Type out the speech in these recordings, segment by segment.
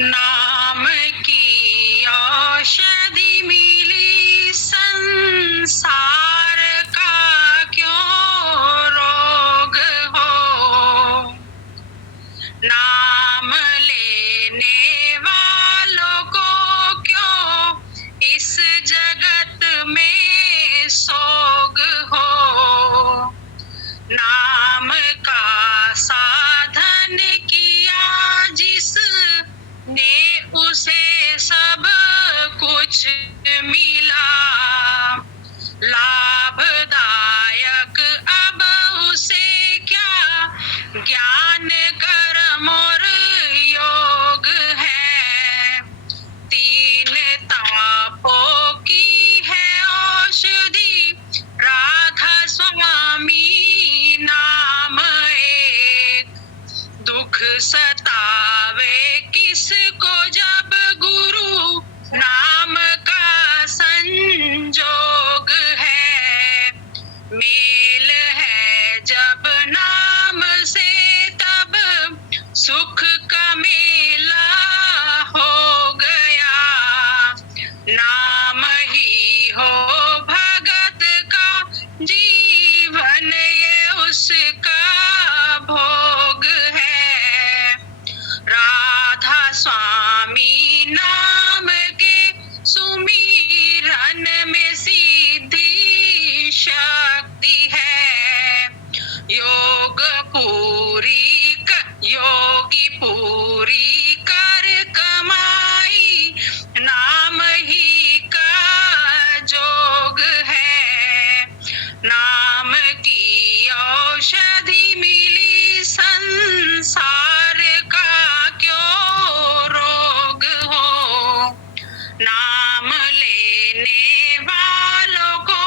नाम की औषधि मिली, संसार का क्यों रोग हो। नाम लेने वालों को क्यों इस जगत में सोग हो। नाम का साधन किया जिसने, उसे सब कुछ मिला। लाभदायक अब उसे क्या, ज्ञान कर्म और योग है। तीन तापों की है औषधि, राधा स्वामी नाम एक। दुख सतावे किसको जब गुरु नाम का संजोग है। मेल है जब नाम से तब सुख का मेला हो गया। नाम ही हो भगत का जीवन, ये उसका भोग है। राधा स्वामी नाम के सुमिरन में सिद्धि शक्ति है। योगी पूरी कर कमाई, नाम ही का जोग है। नाम की औषधि मिली, संसार का क्यों रोग हो। नाम लेने वालों को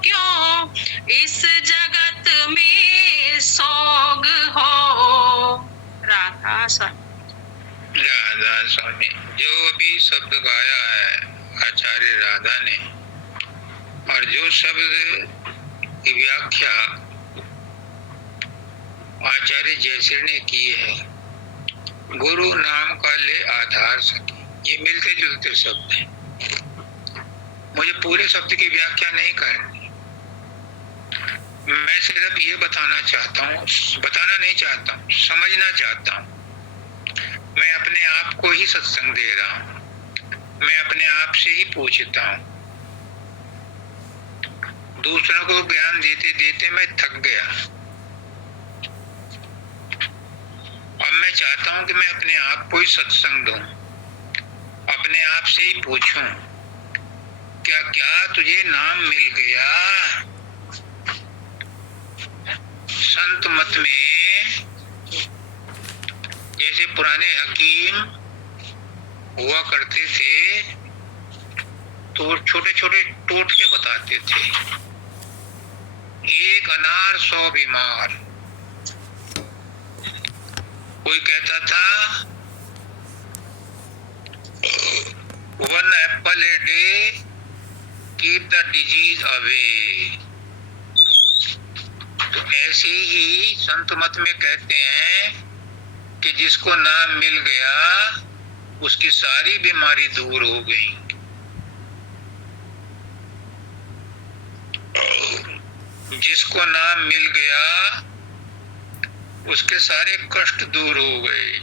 क्यों इस जगत में सोग हो। राधा स्वामी। जो भी शब्द गाया है आचार्य राधा ने, और जो शब्द की व्याख्या आचार्य जयसिर ने की है, गुरु नाम का ले आधार सके, ये मिलते जुलते शब्द हैं। मुझे पूरे शब्द की व्याख्या नहीं करनी, मैं सिर्फ ये बताना नहीं चाहता हूँ, समझना चाहता हूँ। मैं अपने आप को ही सत्संग दे रहा हूँ, मैं अपने आप से ही पूछता हूँ। दूसरों को ज्ञान देते देते मैं थक गया। अब मैं चाहता हूं कि मैं अपने आप को ही सत्संग दूं, अपने आप से ही पूछूं, क्या तुझे नाम मिल गया। संत मत में जैसे पुराने हकीम हुआ करते थे, तो छोटे छोटे टोटके बताते थे। एक अनार 100 बीमार। कोई कहता था 1 apple a day keep the disease away। तो ऐसे ही संत मत में कहते हैं कि जिसको नाम मिल गया उसकी सारी बीमारी दूर हो गई। जिसको नाम मिल गया उसके सारे कष्ट दूर हो गए।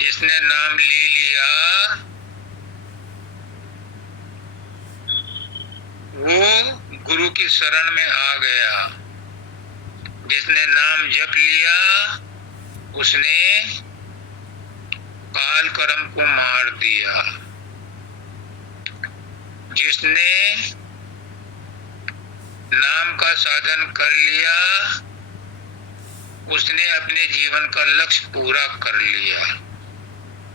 जिसने नाम ले लिया वो गुरु की शरण में आ गया। जिसने नाम जप लिया उसने काल कर्म को मार दिया। जिसने नाम का साधन कर लिया उसने अपने जीवन का लक्ष्य पूरा कर लिया।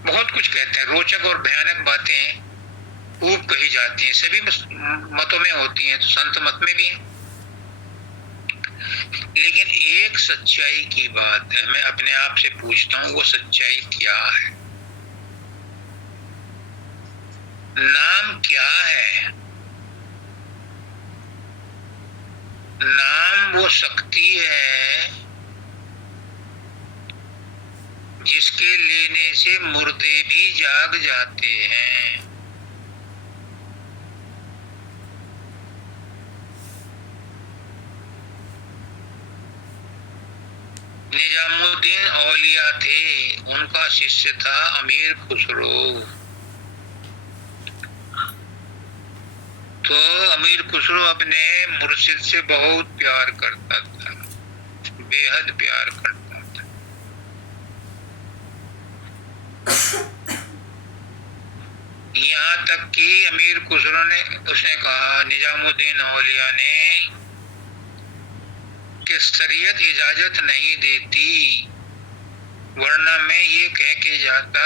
बहुत कुछ कहते हैं, रोचक और भयानक बातें खूब कही जाती हैं, सभी मतों में होती हैं, तो संत मत में भी। लेकिन एक सच्चाई की बात है, मैं अपने आप से पूछता हूं वो सच्चाई क्या है। नाम क्या है? नाम वो शक्ति है जिसके लेने से मुर्दे भी जाग जाते हैं। निजामुद्दीन औलिया थे, उनका शिष्य था अमीर खुसरो। तो अमीर खुसरो अपने मुर्शिद से बहुत प्यार करता था, बेहद प्यार करता था। यहाँ तक कि अमीर खुसरो ने उसने कहा, निजामुद्दीन औलिया ने, कि शरीयत इजाजत नहीं देती, वरना मैं ये कह के जाता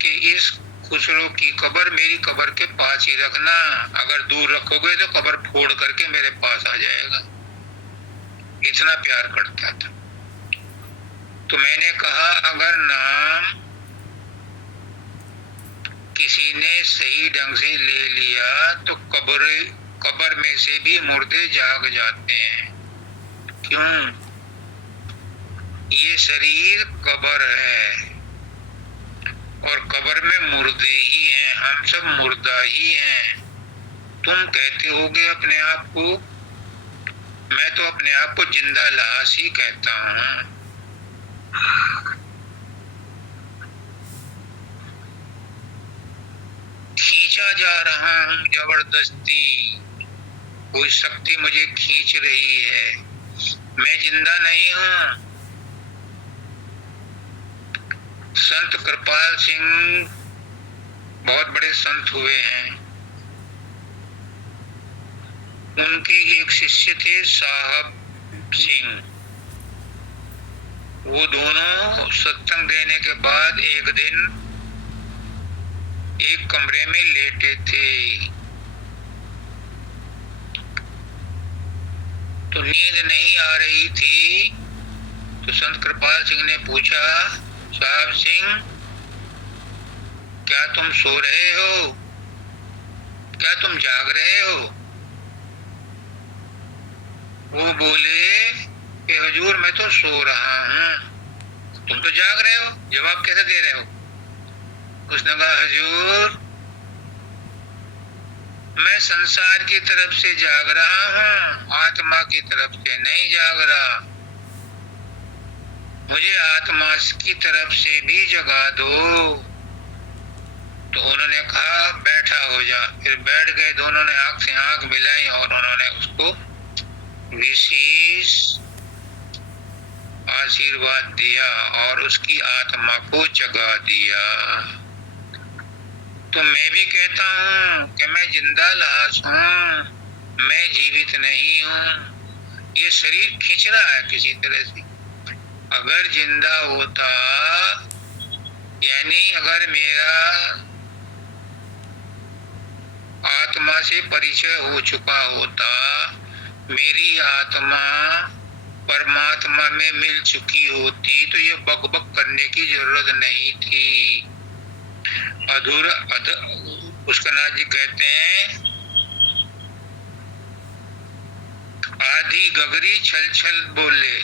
कि इस खुसरो की कब्र मेरी कब्र के पास ही रखना, अगर दूर रखोगे तो कब्र फोड़ करके मेरे पास आ जाएगा। इतना प्यार करता था। तो मैंने कहा, अगर नाम किसी ने सही ढंग से ले लिया तो कब्र में से भी मुर्दे जाग जाते हैं। क्यों? ये शरीर कब्र है और कब्र में मुर्दे ही हैं, हम सब मुर्दा ही हैं। तुम कहते होगे अपने आप को, मैं तो अपने आप को जिंदा लाश ही कहता हूँ। खींचा जा रहा हूँ जबरदस्ती, कोई शक्ति मुझे खींच रही है, मैं जिंदा नहीं हूँ। संत कृपाल सिंह बहुत बड़े संत हुए हैं। उनके एक शिष्य थे साहब सिंह। वो दोनों सत्संग देने के बाद एक दिन एक कमरे में लेटे थे, तो नींद नहीं आ रही थी। तो संत कृपाल सिंह ने पूछा, साहब सिंह, क्या तुम सो रहे हो? क्या तुम जाग रहे हो? वो बोले कि हुजूर मैं तो सो रहा हूँ, तुम तो जाग रहे हो, जवाब कैसे दे रहे हो? उसने कहा, हुजूर मैं संसार की तरफ से जाग रहा हूँ, आत्मा की तरफ से नहीं जाग रहा। मुझे आत्मा की तरफ से भी जगा दो। तो उन्होंने कहा, बैठा हो जा। फिर बैठ गए, दोनों ने आंख से आंख मिलाई और उन्होंने उसको विशेष आशीर्वाद दिया और उसकी आत्मा को जगा दिया। तो मैं भी कहता हूँ कि मैं जिंदा लाश हूँ, मैं जीवित नहीं हूँ। ये शरीर खींच रहा है किसी तरह से। अगर जिंदा होता, यानी अगर मेरा आत्मा से परिचय हो चुका होता, मेरी आत्मा परमात्मा में मिल चुकी होती, तो ये बकबक करने की जरूरत नहीं थी। पुष्करनाथ जी कहते हैं, आधी गगरी छल छल बोले।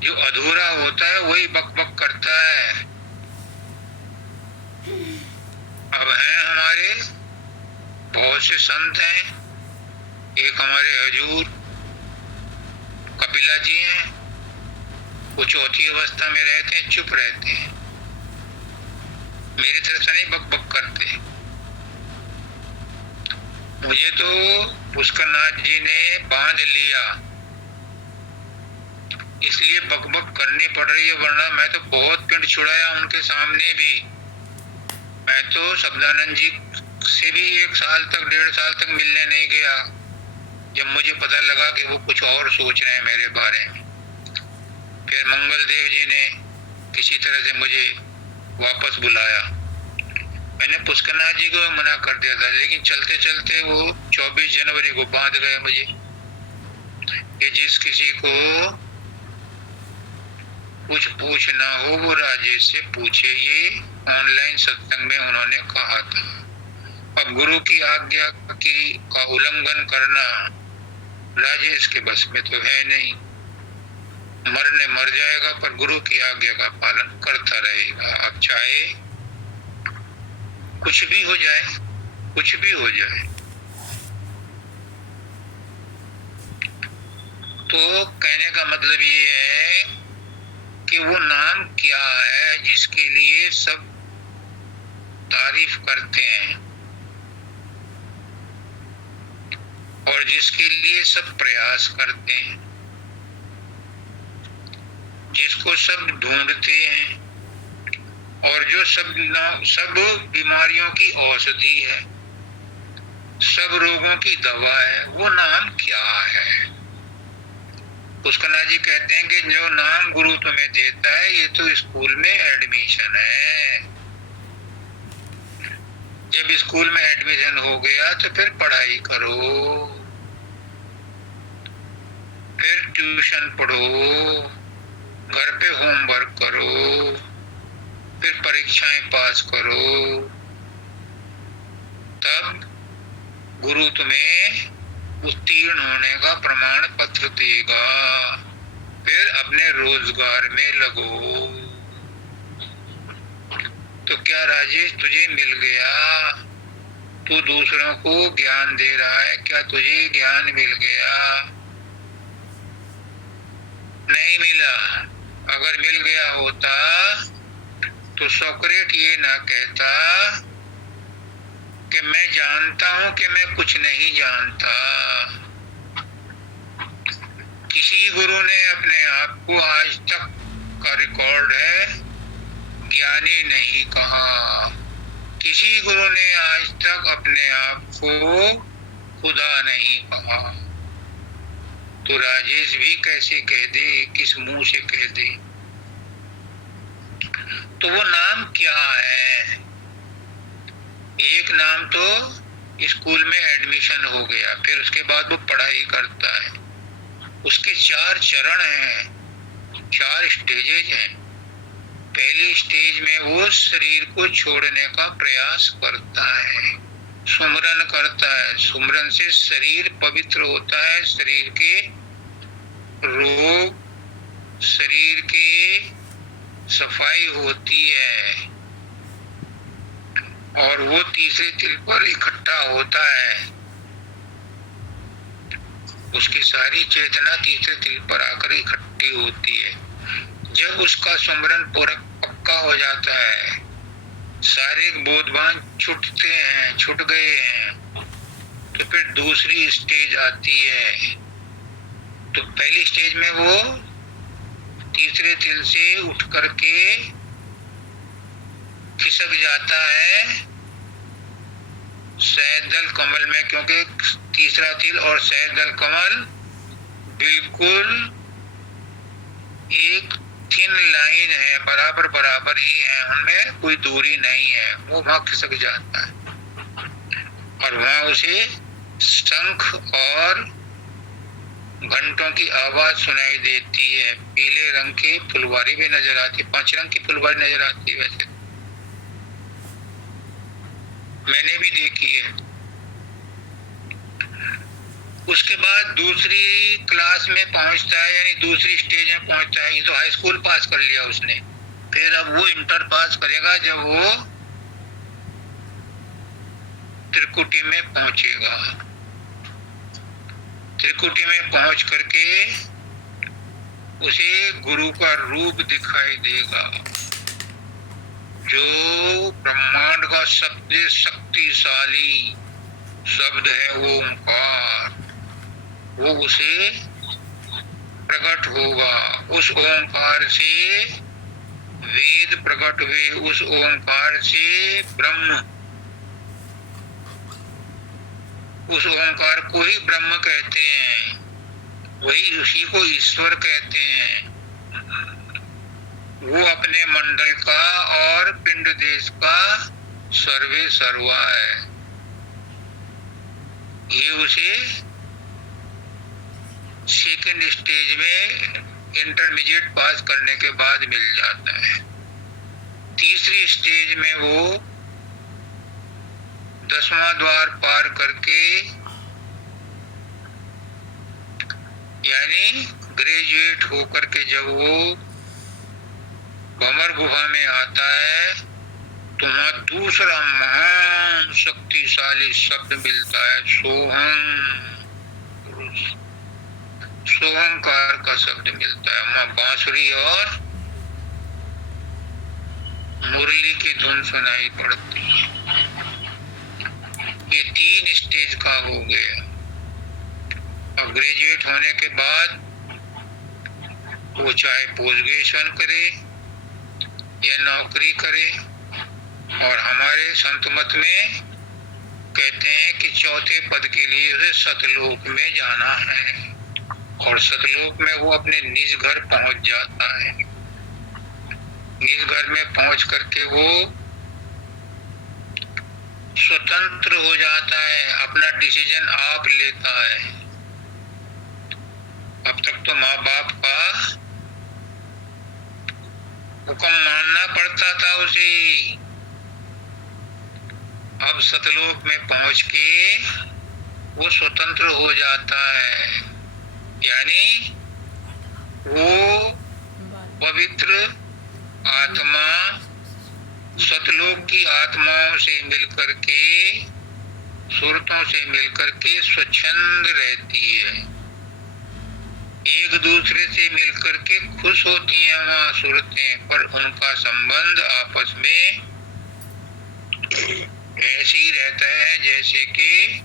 जो अधूरा होता है वही बकबक करता है। अब हैं हमारे बहुत से संत हैं, एक हमारे हजूर कपिला जी हैं, वो चौथी अवस्था में रहते हैं, चुप रहते हैं, मेरी तरफ से नहीं बकबक करते। मुझे तो पुष्करनाथ जी ने बांध लिया, इसलिए बकबक करनी पड़ रही है, वरना मैं तो बहुत पिंड छुड़ाया उनके सामने भी। मैं तो शब्दानंद जी से भी 1 साल तक 1.5 साल तक मिलने नहीं गया, जब मुझे पता लगा कि वो कुछ और सोच रहे हैं मेरे बारे में। फिर मंगल देव जी ने किसी तरह से मुझे वापस बुलाया। मैंने पुष्करनाथ जी को मना कर दिया था, लेकिन चलते चलते वो 24 जनवरी को बांध गए मुझे कि जिस किसी को कुछ पूछना हो वो राजेश से पूछे। ये ऑनलाइन सत्संग में उन्होंने कहा था। अब गुरु की आज्ञा का उल्लंघन करना राजेश के बस में तो है नहीं। मरने मर जाएगा पर गुरु की आज्ञा का पालन करता रहेगा। अब चाहे कुछ भी हो जाए, कुछ भी हो जाए। तो कहने का मतलब ये है कि वो नाम क्या है जिसके लिए सब तारीफ करते हैं और जिसके लिए सब प्रयास करते हैं, जिसको सब ढूंढते हैं और जो सब बीमारियों की औषधि है, सब रोगों की दवा है, वो नाम क्या है? पुष्कना जी कहते हैं कि जो नाम गुरु तुम्हें देता है ये तो स्कूल में एडमिशन है। जब स्कूल में एडमिशन हो गया तो फिर पढ़ाई करो, फिर ट्यूशन पढ़ो, घर पे होमवर्क करो, फिर परीक्षाएं पास करो, तब गुरु तुम्हें उत्तीर्ण होने का प्रमाण पत्र देगा। फिर अपने रोजगार में लगो। तो क्या राजेश तुझे मिल गया? तू दूसरों को ज्ञान दे रहा है, क्या तुझे ज्ञान मिल गया? नहीं मिला। अगर मिल गया होता तो सोक्रेट ये ना कहता कि मैं जानता हूं कि मैं कुछ नहीं जानता। किसी गुरु ने अपने आप को आज तक का रिकॉर्ड है ज्ञानी नहीं कहा। किसी गुरु ने आज तक अपने आप को खुदा नहीं कहा। तो राजेश भी कैसे कह दे, किस मुंह से कह दे? तो वो नाम क्या है? एक नाम तो स्कूल में एडमिशन हो गया, फिर उसके बाद वो पढ़ाई करता है। उसके 4 चरण हैं, 4 स्टेजेज हैं। पहली स्टेज में वो शरीर को छोड़ने का प्रयास करता है, सुमरन करता है। सुमरन से शरीर पवित्र होता है, शरीर के रोग, शरीर की सफाई होती है और वो तीसरे तिल पर इकट्ठा होता है। उसकी सारी चेतना तीसरे तिल पर आकर इकट्ठी होती है। जब उसका सुमरन पूरा पक्का हो जाता है, सारे बोधभान छूटते हैं, छूट गए हैं, तो फिर दूसरी स्टेज आती है। तो पहली स्टेज में वो तीसरे तिल से उठ करके खिसक जाता है सहस्त्रदल कमल में, क्योंकि तीसरा तिल और सहस्त्रदल कमल बिल्कुल एक थिन लाइन है, बराबर बराबर ही है, उनमें कोई दूरी नहीं है। वो वहां खिसक जाता है और वहां उसे शंख और घंटों की आवाज सुनाई देती है। पीले रंग की फुलवारी भी नजर आती, 5 रंग की फुलवारी नजर आती है, वैसे मैंने भी देखी है। उसके बाद दूसरी क्लास में पहुंचता है, यानी दूसरी स्टेज में पहुंचता है। ये तो हाई स्कूल पास कर लिया उसने, फिर अब वो इंटर पास करेगा जब वो त्रिकुटी में पहुंचेगा। त्रिकुटी में पहुंच करके उसे गुरु का रूप दिखाई देगा, जो ब्रह्मांड का सबसे शक्तिशाली शब्द है ओंकार। वो उसे प्रकट होगा। उस ओंकार से वेद प्रकट हुए, उस ओंकार से ब्रह्म, उस ओंकार को ही ब्रह्म कहते हैं, वही उसी को ईश्वर कहते हैं। वो अपने मंडल का और पिंड देश का सर्वे सर्वा है। ये उसे सेकंड स्टेज में इंटरमीडिएट पास करने के बाद मिल जाता है। तीसरी स्टेज में वो 10वां द्वार पार करके, यानी ग्रेजुएट होकर के जब वो भंवर गुफा में आता है तो वहां दूसरा महान शक्तिशाली शब्द मिलता है, सोहम। सोहंकार का शब्द मिलता है। वहां बांसुरी और मुरली की धुन सुनाई पड़ती है। ये 3 स्टेज का हो गया। अब ग्रेजुएट होने के बाद वो चाहे पोस्ट ग्रेजुएशन करे या नौकरी करे, और हमारे संत मत में कहते हैं कि चौथे पद के लिए उसे सतलोक में जाना है, और सतलोक में वो अपने निज घर पहुंच जाता है। निज घर में पहुंच करके वो स्वतंत्र हो जाता है, अपना डिसीजन आप लेता है। अब तक तो माँ बाप का हुक्म मानना पड़ता था उसे। अब सतलोक में पहुंच के वो स्वतंत्र हो जाता है, यानी वो पवित्र आत्मा सतलोक की आत्माओं से मिलकर के, सुरतों से मिलकर के स्वच्छंद रहती है। एक दूसरे से मिलकर के खुश होती हैं वहां सुरतें, पर उनका संबंध आपस में ऐसे ही रहता है जैसे कि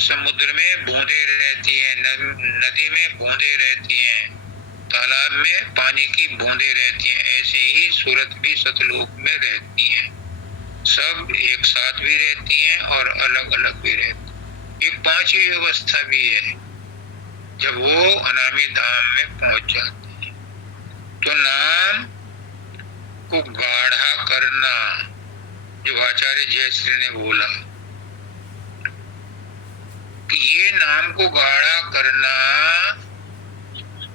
समुद्र में बूंदे रहती हैं, नदी में बूंदे रहती हैं, तालाब में पानी की बूंदे रहती हैं। ऐसे ही सूरत भी सतलोक में रहती हैं। सब एक साथ भी रहती हैं और अलग अलग भी रहती। एक 5वीं व्यवस्था भी है, जब वो अनामी धाम में पहुंच जाती है तो नाम को गाढ़ा करना, जो आचार्य जयश्री ने बोला कि ये नाम को गाढ़ा करना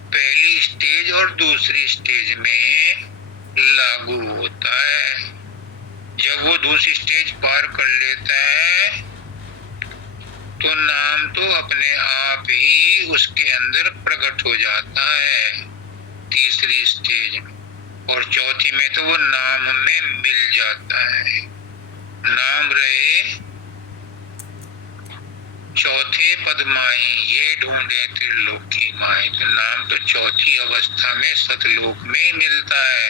पहली स्टेज और दूसरी स्टेज में लागू होता है। जब वो दूसरी स्टेज पार कर लेता है तो नाम तो अपने आप ही उसके अंदर प्रकट हो जाता है तीसरी स्टेज में, और चौथी में तो वो नाम में मिल जाता है। नाम रहे चौथे पद माही, ये ढूंढे त्रिलोकी माही। तो नाम तो चौथी अवस्था में सतलोक में ही मिलता है।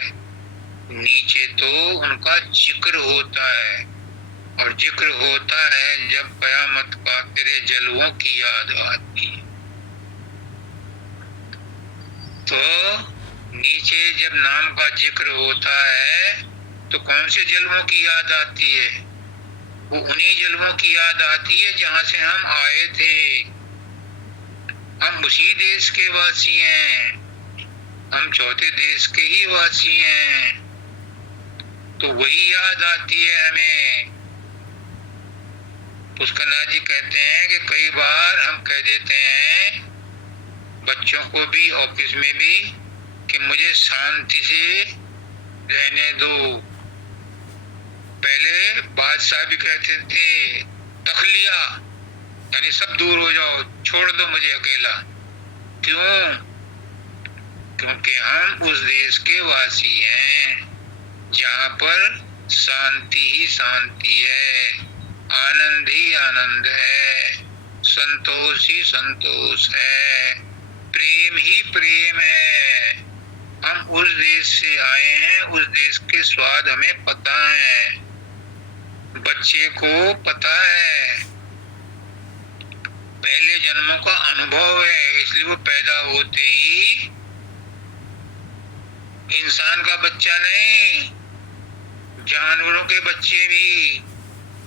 नीचे तो उनका जिक्र होता है, और जिक्र होता है जब कयामत का तेरे जलवों की याद आती है। तो नीचे जब नाम का जिक्र होता है तो कौन से जलवों की याद आती है? वो उन्हीं जलवों की याद आती है जहां से हम आए थे। हम उसी देश के वासी हैं, हम चौथे देश के ही वासी हैं, तो वही याद आती है हमें। पुष्करनाथ जी कहते हैं कि कई बार हम कह देते हैं बच्चों को भी, ऑफिस में भी, कि मुझे शांति से रहने दो। पहले बादशाह भी कहते थे तखलिया, यानी सब दूर हो जाओ, छोड़ दो मुझे अकेला। क्यों? क्योंकि हम उस देश के वासी हैं जहाँ पर शांति ही शांति है, आनंद ही आनंद है, संतोष ही संतोष है, प्रेम ही प्रेम है। हम उस देश से आए हैं, उस देश के स्वाद हमें पता है, बच्चे को पता है, पहले जन्मों का अनुभव है, इसलिए वो पैदा होते ही इंसान का बच्चा नहीं, जानवरों के बच्चे भी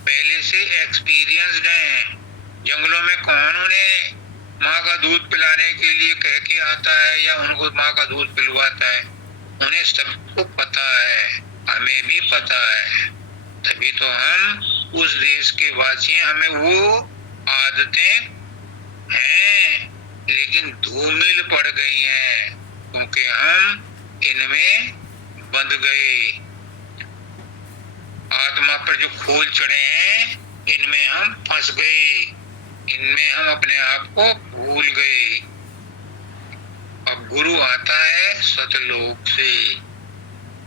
पहले से एक्सपीरियंस्ड हैं। जंगलों में कौन उन्हें माँ का दूध पिलाने के लिए कह के आता है या उनको माँ का दूध पिलवाता है? उन्हें सबको पता है, हमें भी पता है, तभी तो हम उस देश के वासी हैं। हमें वो आदतें हैं लेकिन धूमिल पड़ गई हैं क्योंकि हम इनमें बंध गए। आत्मा पर जो खोल चढ़े हैं इनमें हम फंस गए, इनमें हम अपने आप को भूल गए। अब गुरु आता है सतलोक से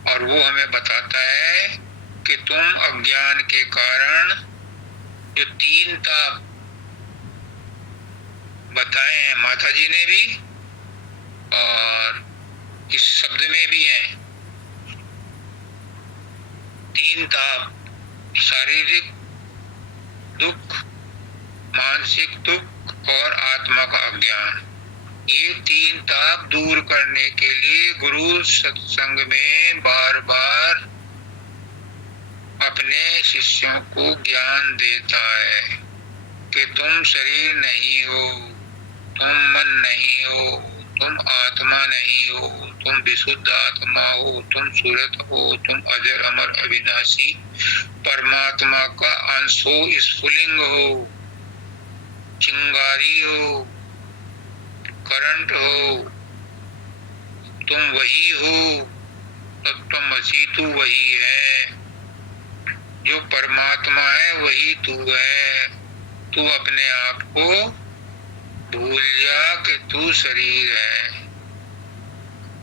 और वो हमें बताता है कि तुम अज्ञान के कारण जो 3 ताप बताए हैं माता जी ने भी और इस शब्द में भी हैं, 3 ताप, शारीरिक दुख, मानसिक दुख और आत्मा का अज्ञान, ये 3 ताप दूर करने के लिए गुरु सत्संग में बार बार अपने शिष्यों को ज्ञान देता है कि तुम शरीर नहीं हो, तुम मन नहीं हो, तुम आत्मा नहीं हो, तुम विशुद्ध आत्मा हो, तुम सूरत हो, तुम अजर अमर अविनाशी परमात्मा का अंश हो, स्फुलिंग हो, चिंगारी हो, करंट हो, तुम वही हो, तत्वमसि तू वही है, जो परमात्मा है वही तू है। तू अपने आप को भूल जा कि तू शरीर है।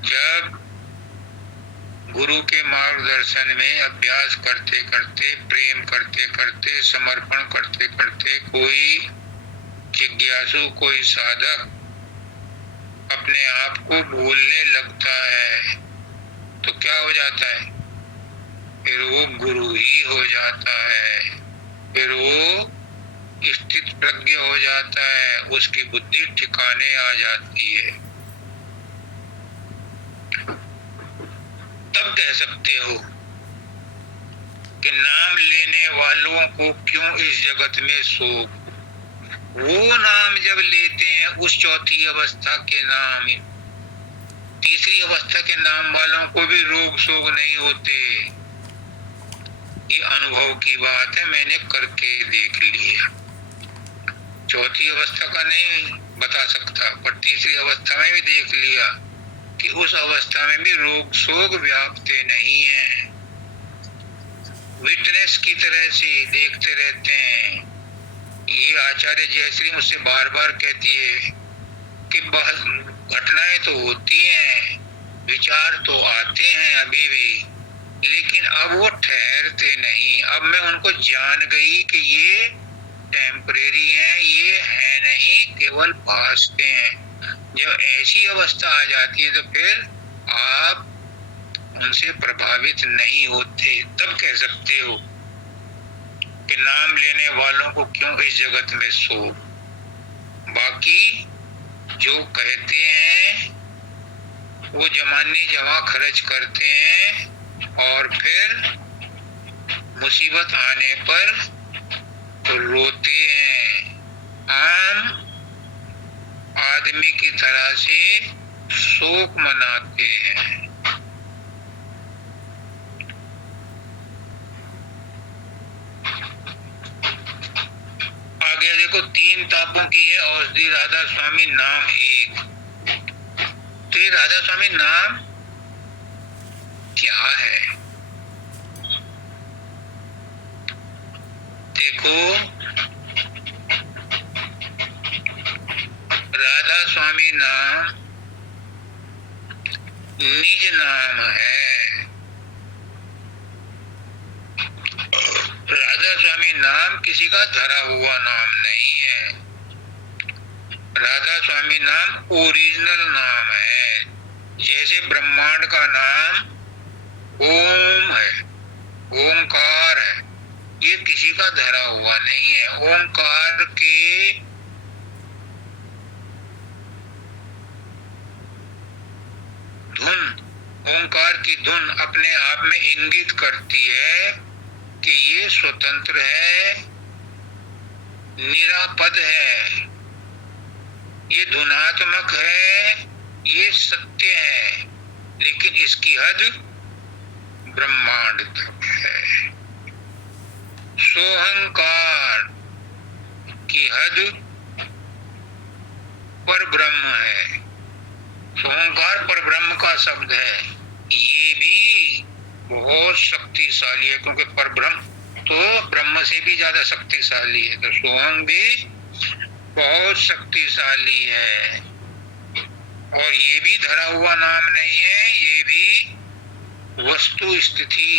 जब गुरु के मार्गदर्शन में अभ्यास करते करते, प्रेम करते करते, समर्पण करते करते कोई जिज्ञासु, कोई साधक अपने आप को भूलने लगता है तो क्या हो जाता है? फिर वो गुरु ही हो जाता है, फिर वो स्थित प्रज्ञ हो जाता है, उसकी बुद्धि ठिकाने आ जाती है। तब कह सकते हो कि नाम लेने वालों को क्यों इस जगत में शोक। वो नाम जब लेते हैं उस चौथी अवस्था के नाम, तीसरी अवस्था के नाम वालों को भी रोग शोक नहीं होते। ये अनुभव की बात है, मैंने करके देख लिया। चौथी अवस्था का नहीं बता सकता, पर तीसरी अवस्था में भी देख लिया कि उस अवस्था में भी रोग शोक व्यापते नहीं है। विटनेस की तरह से देखते रहते हैं। ये आचार्य जयश्री मुझसे बार बार कहती है कि घटनाएं तो होती हैं, विचार तो आते हैं अभी भी, लेकिन अब वो ठहरते नहीं। अब मैं उनको जान गई कि ये टेम्परेरी हैं, ये है नहीं, केवल भासते हैं। जब ऐसी अवस्था आ जाती है तो फिर आप उनसे प्रभावित नहीं होते। तब कह सकते हो कि नाम लेने वालों को क्यों इस जगत में शोक। बाकी जो कहते हैं वो जमाने जमा खर्च करते हैं और फिर मुसीबत आने पर तो रोते हैं। आम आदमी की तरह से शोक मनाते हैं। आगे देखो, 3 तापों की है औषधि राधा स्वामी नाम एक। तो ये राधा स्वामी नाम क्या है? देखो, राधा स्वामी नाम निज नाम है। राधा स्वामी नाम किसी का धरा हुआ नाम नहीं है। राधा स्वामी नाम ओरिजिनल नाम है। जैसे ब्रह्मांड का नाम ओम है, ओंकार है, ये किसी का धरा हुआ नहीं है। ओंकार के धुन, ओंकार की धुन अपने आप में इंगित करती है कि ये स्वतंत्र है, निरापद है, ये धुनात्मक है, ये सत्य है, लेकिन इसकी हद ब्रह्मांड तक है। सोहंकार की हद पर ब्रह्म है। सोहंकार पर ब्रह्म का शब्द है। ये भी बहुत शक्तिशाली है, क्योंकि पर ब्रह्म तो ब्रह्म से भी ज्यादा शक्तिशाली है, तो सोहंग भी बहुत शक्तिशाली है। और ये भी धरा हुआ नाम नहीं है, ये भी वस्तु स्थिति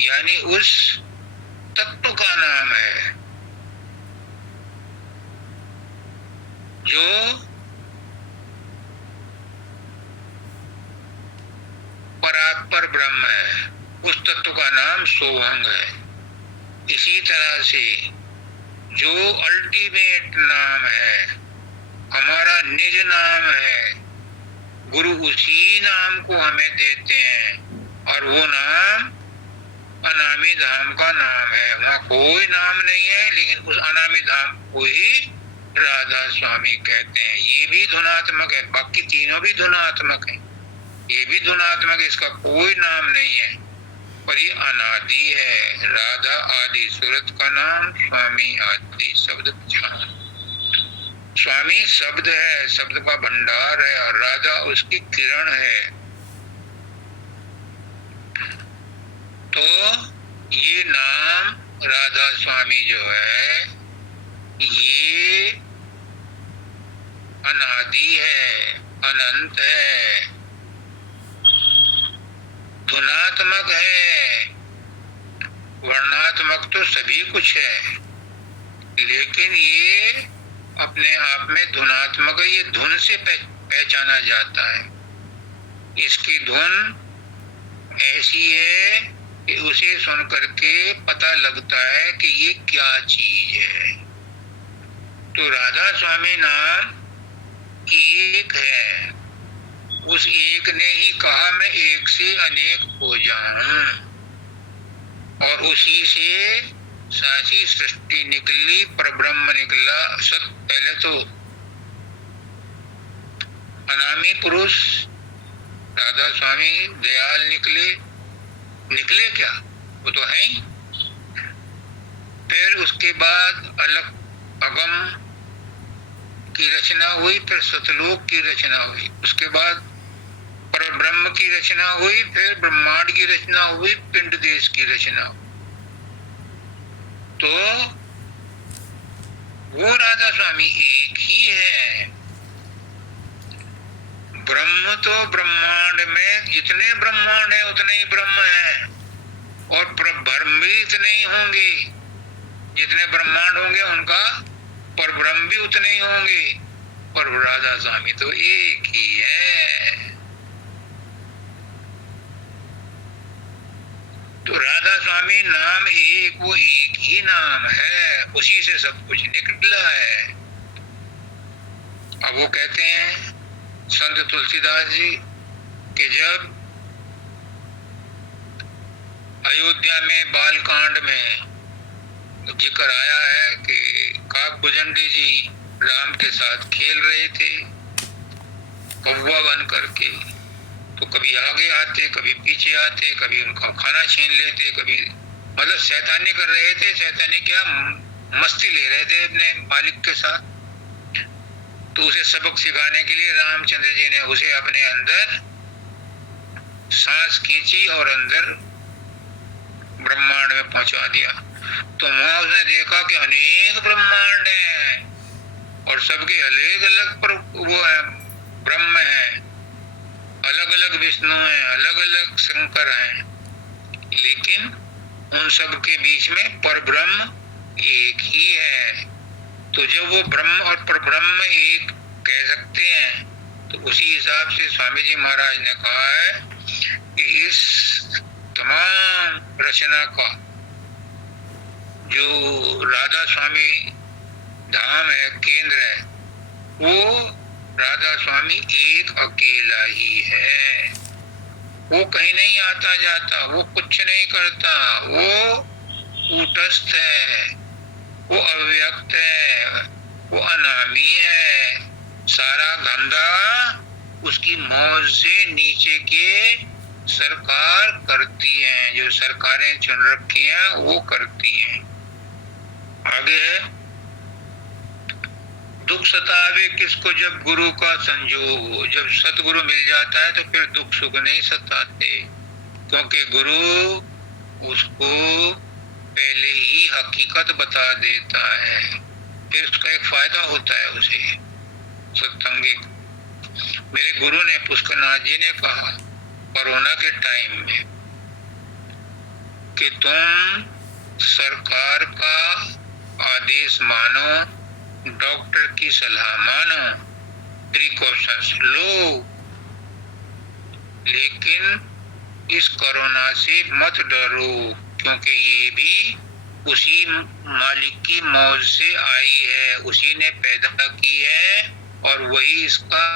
यानी उस तत्व का नाम है जो परात्पर ब्रह्म है। उस तत्व का नाम सोहंग है। इसी तरह से जो अल्टीमेट नाम है, हमारा निज नाम है, गुरु उसी नाम को हमें देते हैं और वो नाम अनामी धाम का नाम है। वहाँ कोई नाम नहीं है, लेकिन उस अनामी धाम को ही राधा स्वामी कहते हैं। ये भी धुनात्मक है, बाकी तीनों भी धुनात्मक है, ये भी धुनात्मक है, इसका कोई नाम नहीं है, पर ये अनादि है। राधा आदि सूरत का नाम, स्वामी आदि शब्द जान। स्वामी शब्द है, शब्द का भंडार है, और राधा उसकी किरण है। तो ये नाम राधा स्वामी जो है, ये अनादि है, अनंत है, धुनात्मक है। वर्णात्मक तो सभी कुछ है, लेकिन ये अपने आप में धुनात्मक है। ये धुन से पहचाना जाता है। इसकी धुन ऐसी है कि उसे सुन करके पता लगता है कि ये क्या चीज है। तो राधा स्वामी नाम एक है। उस एक ने ही कहा मैं एक से अनेक हो जाऊं, और उसी से सारी सृष्टि निकली, परब्रह्म निकला। सत पहले तो अनामी पुरुष राधा स्वामी दयाल निकले क्या, वो तो है ही। फिर उसके बाद अलग अगम की रचना हुई, फिर सतलोक की रचना हुई, उसके बाद परब्रह्म की रचना हुई, फिर ब्रह्मांड की रचना हुई, पिंड देश की रचना हुई। तो वो राधा स्वामी एक ही है। ब्रह्म तो ब्रह्मांड में जितने ब्रह्मांड है उतने ही ब्रह्म है, और ब्रह्म भी इतने ही होंगे। जितने ब्रह्मांड होंगे उनका परब्रह्म भी उतने ही होंगे, पर राधा स्वामी तो एक ही है। तो राधा स्वामी नाम एक, वो एक ही नाम है, उसी से सब कुछ निकला है। अब वो कहते हैं संत तुलसीदास जी कि जब अयोध्या में बालकांड में जिक्र आया है कि काकभुजंडी जी राम के साथ खेल रहे थे कौवा बन करके, तो कभी आगे आते, कभी पीछे आते, कभी उनका खाना छीन लेते, कभी मतलब शैतानी कर रहे थे। शैतानी क्या, मस्ती ले रहे थे अपने मालिक के साथ। तो उसे सबक सिखाने के लिए रामचंद्र जी ने उसे अपने अंदर सांस खींची और अंदर ब्रह्मांड में पहुंचा दिया। तो वहां उसने देखा कि अनेक ब्रह्मांड हैं और सबके अलग अलग वो है, ब्रह्म है, अलग अलग विष्णु हैं, अलग अलग शंकर हैं, लेकिन उन सब के बीच में परब्रह्म एक ही है। तो जब वो ब्रह्म और परब्रह्म एक कह सकते हैं, तो उसी हिसाब से स्वामी जी महाराज ने कहा है कि इस तमाम रचना का जो राधा स्वामी धाम है, केंद्र है, वो राधा स्वामी एक अकेला ही है। वो कहीं नहीं आता जाता, वो कुछ नहीं करता, वो कूटस्थ है, वो अव्यक्त है, वो अनामी है। सारा धंधा उसकी मौज से नीचे के सरकार करती है, जो सरकारें चुन रखी हैं वो करती हैं। आगे है दुख सतावे किसको जब गुरु का संजोग हो। जब सतगुरु मिल जाता है तो फिर दुख सुख नहीं सताते, क्योंकि गुरु उसको पहले ही हकीकत बता देता है। फिर उसका एक फायदा होता है उसे सत्संगी। मेरे गुरु ने पुष्करनाथ जी ने कहा कोरोना के टाइम में कि तुम सरकार का आदेश मानो, डॉक्टर की सलाह मानो, प्रिकॉशंस लो, लेकिन इस कोरोना से मत डरो, क्योंकि ये भी उसी मालिक की मौज से आई है, उसी ने पैदा की है और वही इसका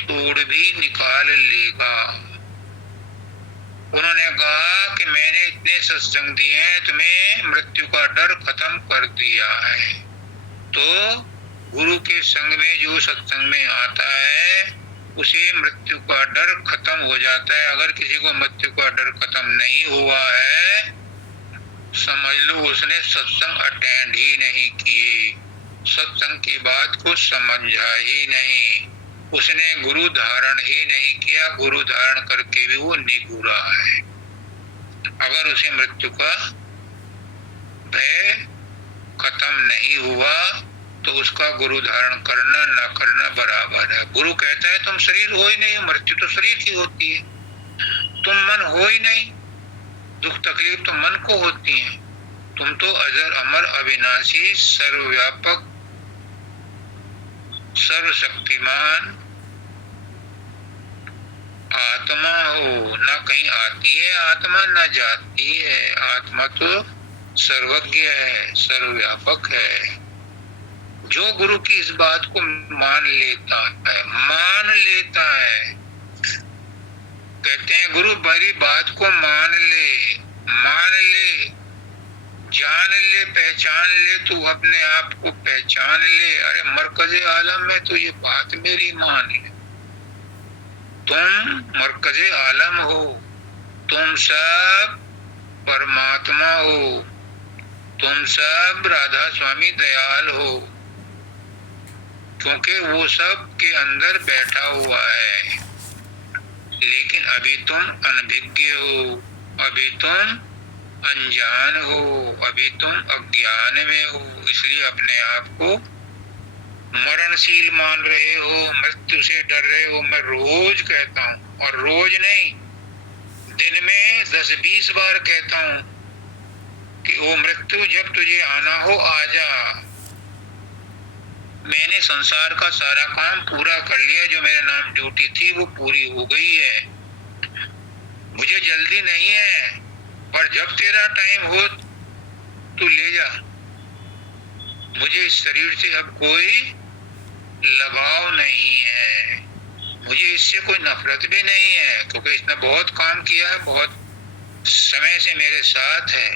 तोड़ भी निकाल लेगा। उन्होंने कहा कि मैंने इतने सत्संग दिए हैं, तुम्हें मृत्यु का डर खत्म कर दिया है। तो गुरु के संग में जो सत्संग में आता है उसे मृत्यु का डर खत्म हो जाता है। अगर किसी को मृत्यु का डर खत्म नहीं हुआ है, समझ लो उसने सत्संग अटेंड ही नहीं किए, सत्संग की बात को समझा ही नहीं, उसने गुरु धारण ही नहीं किया, गुरु धारण करके भी वो निगुरा है। अगर उसे मृत्यु का भय खत्म नहीं हुआ तो उसका गुरु धारण करना ना करना बराबर है। गुरु कहता है तुम शरीर हो ही नहीं, मृत्यु तो शरीर की होती है, तुम मन हो ही नहीं, दुख तकलीफ तो मन को होती है, तुम तो अजर अमर अविनाशी सर्वव्यापक सर्वशक्तिमान आत्मा हो। ना कहीं आती है आत्मा, ना जाती है आत्मा, तो सर्वज्ञ है, सर्वव्यापक है। जो गुरु की इस बात को मान लेता है, कहते हैं गुरु मेरी बात को मान ले, जान ले, पहचान ले, तू अपने आप को पहचान ले। अरे मरकज़े आलम में तो ये बात मेरी मान ले, तुम मरकज़े आलम हो, तुम सब परमात्मा हो, तुम सब राधा स्वामी दयाल हो, क्योंकि वो सब के अंदर बैठा हुआ है। लेकिन अभी तुम अनभिज्ञ हो, अभी तुम अनजान हो, अभी तुम अज्ञान में हो, इसलिए अपने आप को मरणशील मान रहे हो, मृत्यु से डर रहे हो। मैं रोज कहता हूँ, और रोज नहीं, दिन में 10-20 बार कहता हूँ कि वो मृत्यु जब तुझे आना हो आ जा। मैंने संसार का सारा काम पूरा कर लिया, जो मेरे नाम ड्यूटी थी वो पूरी हो गई है, मुझे जल्दी नहीं है, पर जब तेरा टाइम हो तू ले जा। मुझे इस शरीर से अब कोई लगाव नहीं है, मुझे इससे कोई नफरत भी नहीं है, क्योंकि इसने बहुत काम किया है, बहुत समय से मेरे साथ है,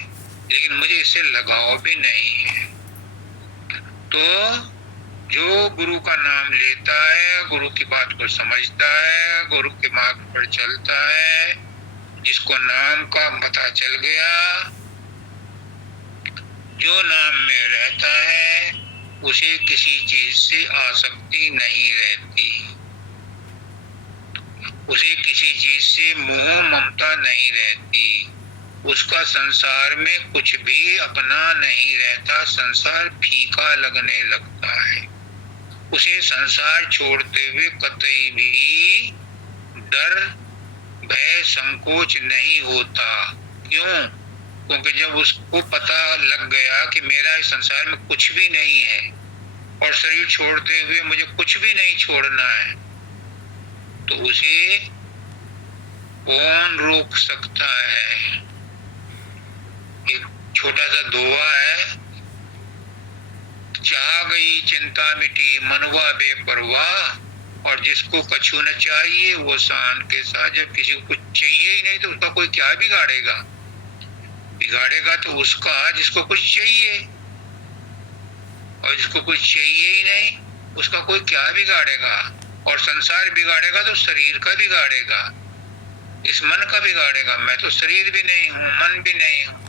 लेकिन मुझे इससे लगाव भी नहीं है। तो जो गुरु का नाम लेता है, गुरु की बात को समझता है, गुरु के मार्ग पर चलता है, जिसको नाम का पता चल गया, जो नाम में रहता है, उसे किसी चीज से आसक्ति नहीं रहती, उसे किसी चीज से मोह ममता नहीं रहती, उसका संसार में कुछ भी अपना नहीं रहता, संसार फीका लगने लगता है। उसे संसार छोड़ते हुए कतई भी डर भय संकोच नहीं होता। क्यों? क्योंकि जब उसको पता लग गया कि मेरा इस संसार में कुछ भी नहीं है और शरीर छोड़ते हुए मुझे कुछ भी नहीं छोड़ना है, तो उसे कौन रोक सकता है? एक छोटा सा दोहा है, चाह गई चिंता मिटी मनवा बेपरवाह, और जिसको कछु न चाहिए वो शान के साथ। जब किसी को कुछ चाहिए ही नहीं तो उसका कोई क्या बिगाड़ेगा? बिगाड़ेगा तो उसका जिसको कुछ चाहिए, और जिसको कुछ चाहिए ही नहीं उसका कोई क्या बिगाड़ेगा? और संसार बिगाड़ेगा तो शरीर का बिगाड़ेगा, इस मन का बिगाड़ेगा। मैं तो शरीर भी नहीं हूँ, मन भी नहीं हूँ,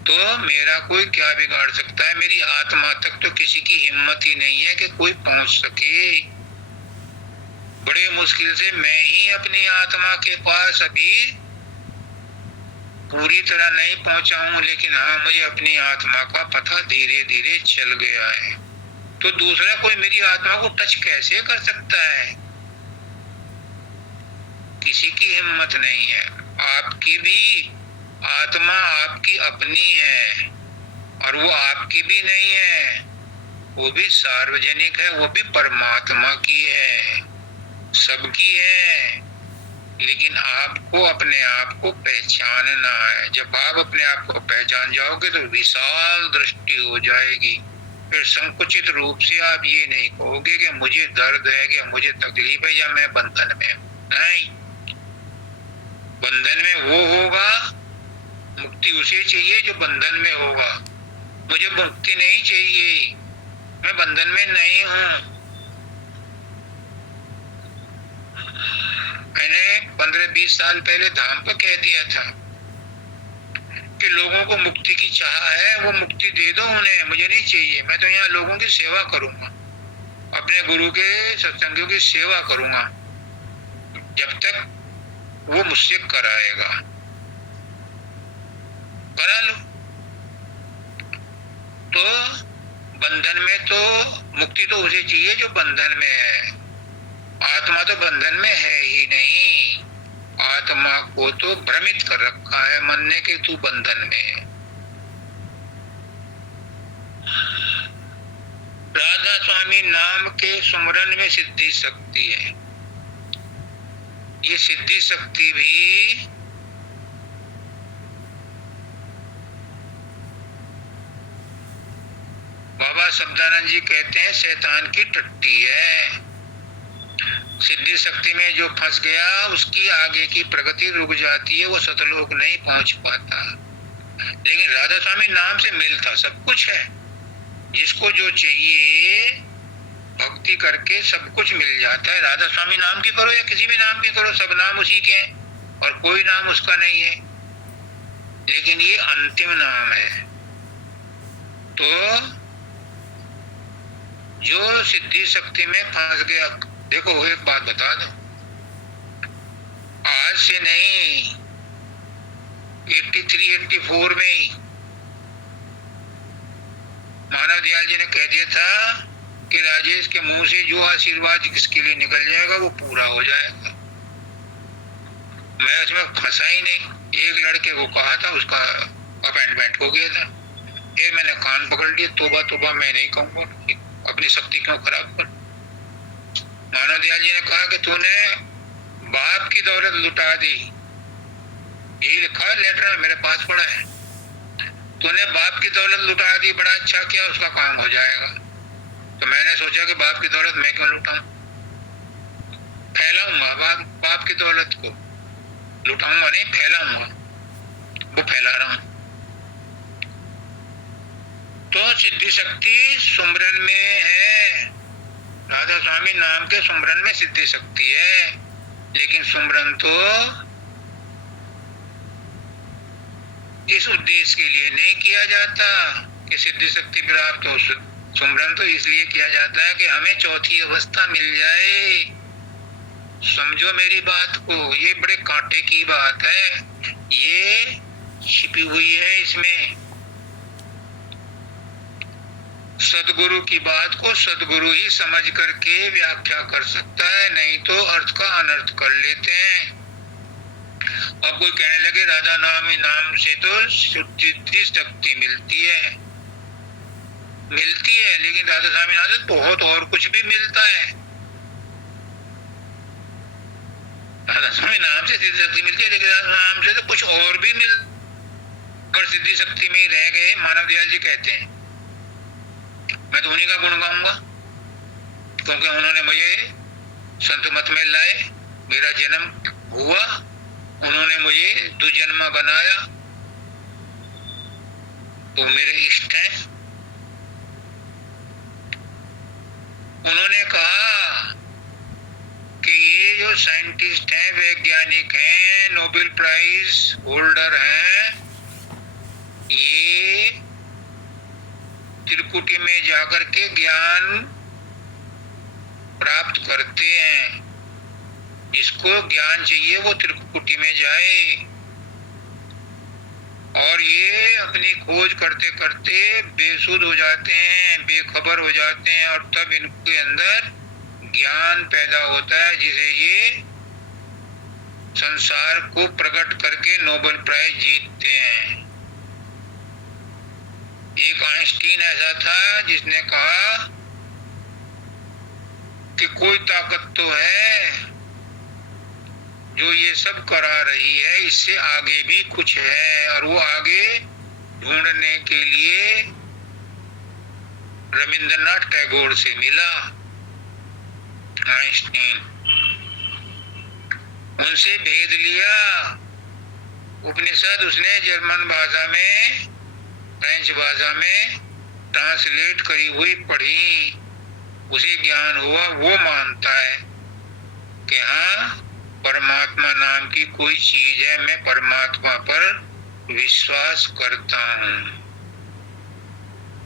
तो मेरा कोई क्या बिगाड़ सकता है? मेरी आत्मा तक तो किसी की हिम्मत ही नहीं है कि कोई पहुंच सके। बड़े मुश्किल से मैं ही अपनी आत्मा के पास अभी पूरी तरह नहीं पहुंचा हूं, लेकिन हाँ, मुझे अपनी आत्मा का पता धीरे धीरे चल गया है। तो दूसरा कोई मेरी आत्मा को टच कैसे कर सकता है? किसी की हिम्मत नहीं है। आपकी भी आत्मा आपकी अपनी है, और वो आपकी भी नहीं है, वो भी सार्वजनिक है, वो भी परमात्मा की है, सबकी है। लेकिन आपको अपने आप को पहचानना है। जब आप अपने आप को पहचान जाओगे तो विशाल दृष्टि हो जाएगी। फिर संकुचित रूप से आप ये नहीं कहोगे कि मुझे दर्द है, कि मुझे तकलीफ है, या मैं बंधन में हूं। नहीं, बंधन में वो होगा, मुक्ति उसे चाहिए जो बंधन में होगा। मुझे मुक्ति नहीं चाहिए, मैं बंधन में नहीं हूं। मैंने 15-20 साल पहले धाम पर कह दिया था कि लोगों को मुक्ति की चाह है, वो मुक्ति दे दो उन्हें, मुझे नहीं चाहिए। मैं तो यहाँ लोगों की सेवा करूंगा, अपने गुरु के सत्संगियों की सेवा करूंगा, जब तक वो मुझसे कराएगा। करा लो। तो बंधन में तो मुक्ति तो उसे चाहिए जो बंधन में है। आत्मा तो बंधन में है ही नहीं। आत्मा को तो भ्रमित कर रखा है मन ने कि तू बंधन में है। राधा स्वामी नाम के सुमरन में सिद्धि शक्ति है। ये सिद्धि शक्ति भी बाबा शब्दानंद जी कहते हैं शैतान की टट्टी है। सिद्धि शक्ति में जो फंस गया उसकी आगे की प्रगति रुक जाती है, वो सतलोक नहीं पहुंच पाता। लेकिन राधा स्वामी नाम से मिलता सब कुछ है। जिसको जो चाहिए भक्ति करके सब कुछ मिल जाता है। राधा स्वामी नाम की करो या किसी भी नाम की करो, सब नाम उसी के हैं और कोई नाम उसका नहीं है। लेकिन ये अंतिम नाम है। तो जो सिद्धि शक्ति में फंस गया, देखो एक बात बता दो, आज से नहीं 83-84 में ही मानव दयाल जी ने कह दिया था कि राजेश के मुंह से जो आशीर्वाद किसके लिए निकल जाएगा वो पूरा हो जाएगा। मैं उसमें फंसा ही नहीं। एक लड़के को कहा था, उसका अपॉइंटमेंट हो गया था, फिर मैंने कान पकड़ लिया, तोबा तोबा, मैं नहीं कहूंगा, अपनी शक्ति क्यों खराब कर। मानव दयाल जी ने कहा कि तूने बाप की दौलत लुटा दी, यही लिखा है लेटर में, मेरे पास पड़ा है। तूने बाप की दौलत लुटा दी, बड़ा अच्छा किया, उसका काम हो जाएगा। तो मैंने सोचा कि बाप की दौलत मैं क्यों लुटाऊं, फैलाऊंगा बाप की दौलत को, लुटाऊंगा नहीं, फैलाऊंगा। वो फैला रहा हूं। तो सिद्धि शक्ति सुमरन में है। राधा स्वामी नाम के सुमरन में सिद्धि शक्ति है। लेकिन सुमरन तो इस उद्देश्य के लिए नहीं किया जाता कि सिद्धि शक्ति प्राप्त हो। सुमरन तो इसलिए किया जाता है कि हमें चौथी अवस्था मिल जाए। समझो मेरी बात को, ये बड़े कांटे की बात है, ये छिपी हुई है इसमें। सदगुरु की बात को सदगुरु ही समझ करके व्याख्या कर सकता है, नहीं तो अर्थ का अनर्थ कर लेते हैं। अब कोई कहने लगे राधा नाम से तो सिद्धि शक्ति मिलती है, लेकिन राधा स्वामी नाम से बहुत और कुछ भी मिलता है। राधा स्वामी नाम से सिद्धि शक्ति मिलती है, लेकिन राधा नाम से तो कुछ और भी मिल, अगर सिद्धि शक्ति में ही रह गए, मानव दयाल जी कहते हैं, मैं तो उन्हीं का गुण गाऊंगा, क्योंकि उन्होंने मुझे संत मत में लाए, मेरा जन्म हुआ, उन्होंने मुझे दुजन्मा बनाया, तो मेरे इष्ट हैं। उन्होंने कहा कि ये जो साइंटिस्ट हैं, वैज्ञानिक हैं, नोबेल प्राइज होल्डर हैं, ये त्रिकुटी में जाकर के ज्ञान प्राप्त करते हैं। जिसको ज्ञान चाहिए वो त्रिकुटी में जाए, और ये अपनी खोज करते करते बेसुध हो जाते हैं, बेखबर हो जाते हैं, और तब इनके अंदर ज्ञान पैदा होता है, जिसे ये संसार को प्रकट करके नोबेल प्राइज जीतते हैं। एक आइंस्टीन ऐसा था जिसने कहा कि कोई ताकत तो है जो ये सब करा रही है, इससे आगे भी कुछ है, और वो आगे ढूंढने के लिए रविंद्रनाथ टैगोर से मिला आइंस्टीन। उनसे भेद लिया उपनिषद, उसने जर्मन भाषा में, फ्रेंच भाषा में ट्रांसलेट करी हुई पढ़ी, उसे ज्ञान हुआ। वो मानता है कि हाँ, परमात्मा नाम की कोई चीज है, मैं परमात्मा पर विश्वास करता हूं।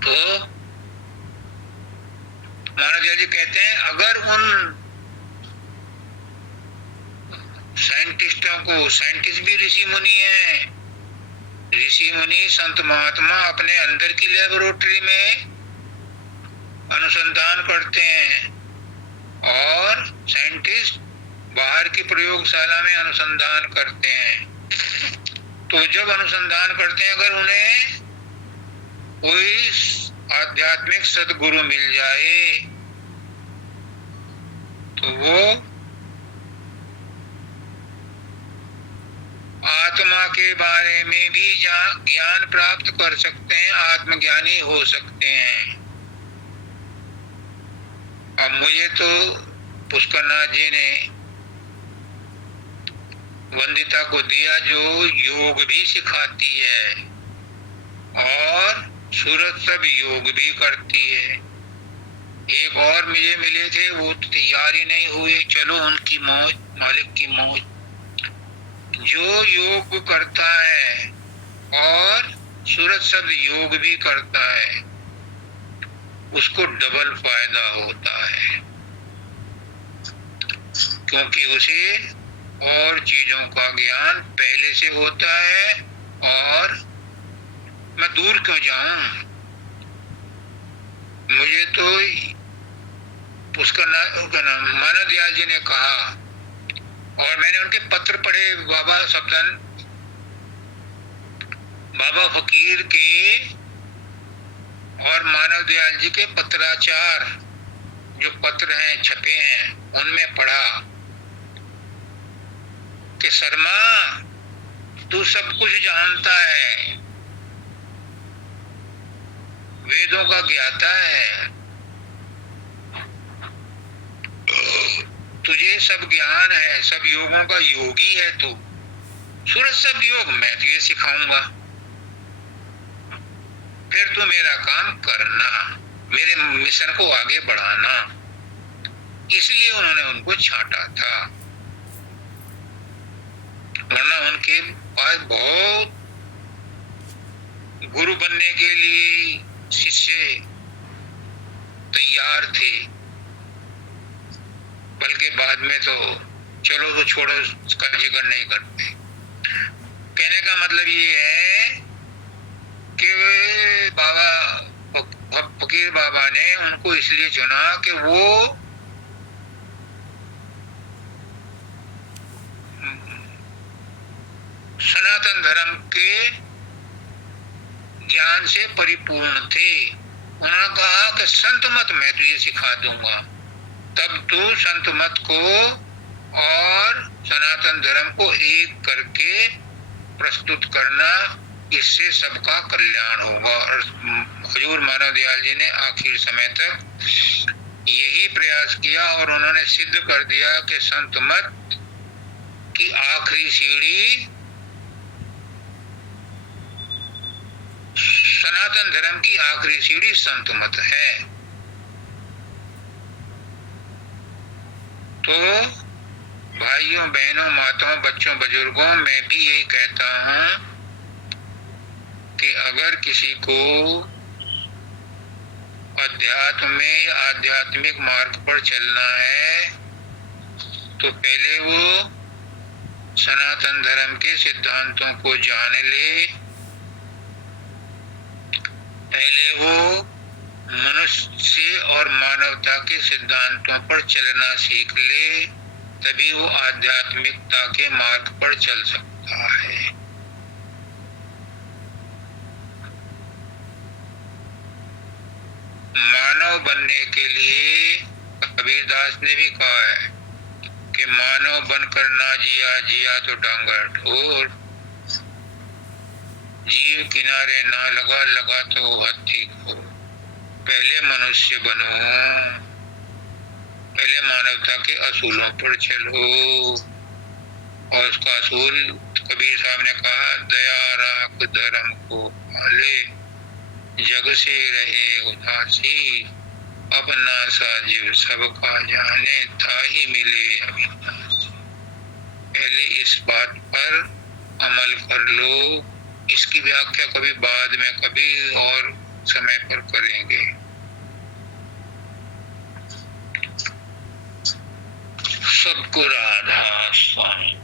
तो महाराज जी कहते हैं, अगर उन साइंटिस्टों को, साइंटिस्ट भी ऋषि मुनि हैं, ऋषि मुनि संत महात्मा अपने अंदर की लेबोरेटरी में अनुसंधान करते हैं, और साइंटिस्ट बाहर की प्रयोगशाला में अनुसंधान करते हैं। तो जब अनुसंधान करते हैं, अगर उन्हें कोई आध्यात्मिक सद्गुरु मिल जाए तो वो आत्मा के बारे में भी ज्ञान प्राप्त कर सकते हैं, आत्मज्ञानी हो सकते हैं। अब मुझे तो पुष्करनाथ जी ने वंदिता को दिया, जो योग भी सिखाती है और सूरत सब योग भी करती है। एक और मुझे मिले थे, वो तैयार ही नहीं हुए, चलो उनकी मौज, मालिक की मौज। जो योग करता है और सूरत शब्द योग भी करता है, उसको डबल फायदा होता है, क्योंकि उसे और चीजों का ज्ञान पहले से होता है। और मैं दूर क्यों जाऊं, मुझे तो मानव दयाल जी ने कहा, और मैंने उनके पत्र पढ़े, बाबा सब्दन, बाबा फकीर के और मानव दयाल जी के पत्राचार जो पत्र हैं, छपे हैं, उनमें पढ़ा कि शर्मा, तू सब कुछ जानता है, वेदों का ज्ञाता है, तुझे सब ज्ञान है, सब योगों का योगी है तू, सूरज सब योग मैं तुझे सिखाऊंगा, फिर तू मेरा काम करना, मेरे मिशन को आगे बढ़ाना। इसलिए उन्होंने उनको छांटा था, वरना उनके पास बहुत गुरु बनने के लिए शिष्य तैयार थे, बल्कि बाद में तो चलो तो छोड़ो, उसका जिक्र नहीं करते। कहने का मतलब ये है कि बाबा फकीर बाबा ने उनको इसलिए चुना कि वो सनातन धर्म के ज्ञान से परिपूर्ण थे। उन्होंने कहा कि संत मत मैं तुझे सिखा दूंगा, तब तू संत मत को और सनातन धर्म को एक करके प्रस्तुत करना, इससे सबका कल्याण होगा। और हुजूर मानव दयाल जी ने आखिर समय तक यही प्रयास किया, और उन्होंने सिद्ध कर दिया कि संत मत की आखिरी सीढ़ी सनातन धर्म की आखिरी सीढ़ी संत मत है। तो भाइयों बहनों माताओं बच्चों बुजुर्गों, मैं भी यही कहता हूं कि अगर किसी को अध्यात्म में या आध्यात्मिक मार्ग पर चलना है तो पहले वो सनातन धर्म के सिद्धांतों को जान ले, पहले वो मनुष्य और मानवता के सिद्धांतों पर चलना सीख ले, तभी वो आध्यात्मिकता के मार्ग पर चल सकता है। मानव बनने के लिए कबीरदास ने भी कहा है कि मानव बनकर ना जिया, जिया तो डांगर ढोर, जीव किनारे ना लगा, लगा तो हाथी को। पहले मनुष्य बनो, पहले मानवता के असूलों पर चलो। और उसका असूल कबीर साहब ने कहा, दया राख धर्म को पाले, जग से रहे उदासी, अपना सा जीव सबका जाने, था ही मिले अविनाशी। पहले इस बात पर अमल कर लो। इसकी व्याख्या कभी बाद में, कभी और समय पर करेंगे। सद्गुरु राधा स्वामी।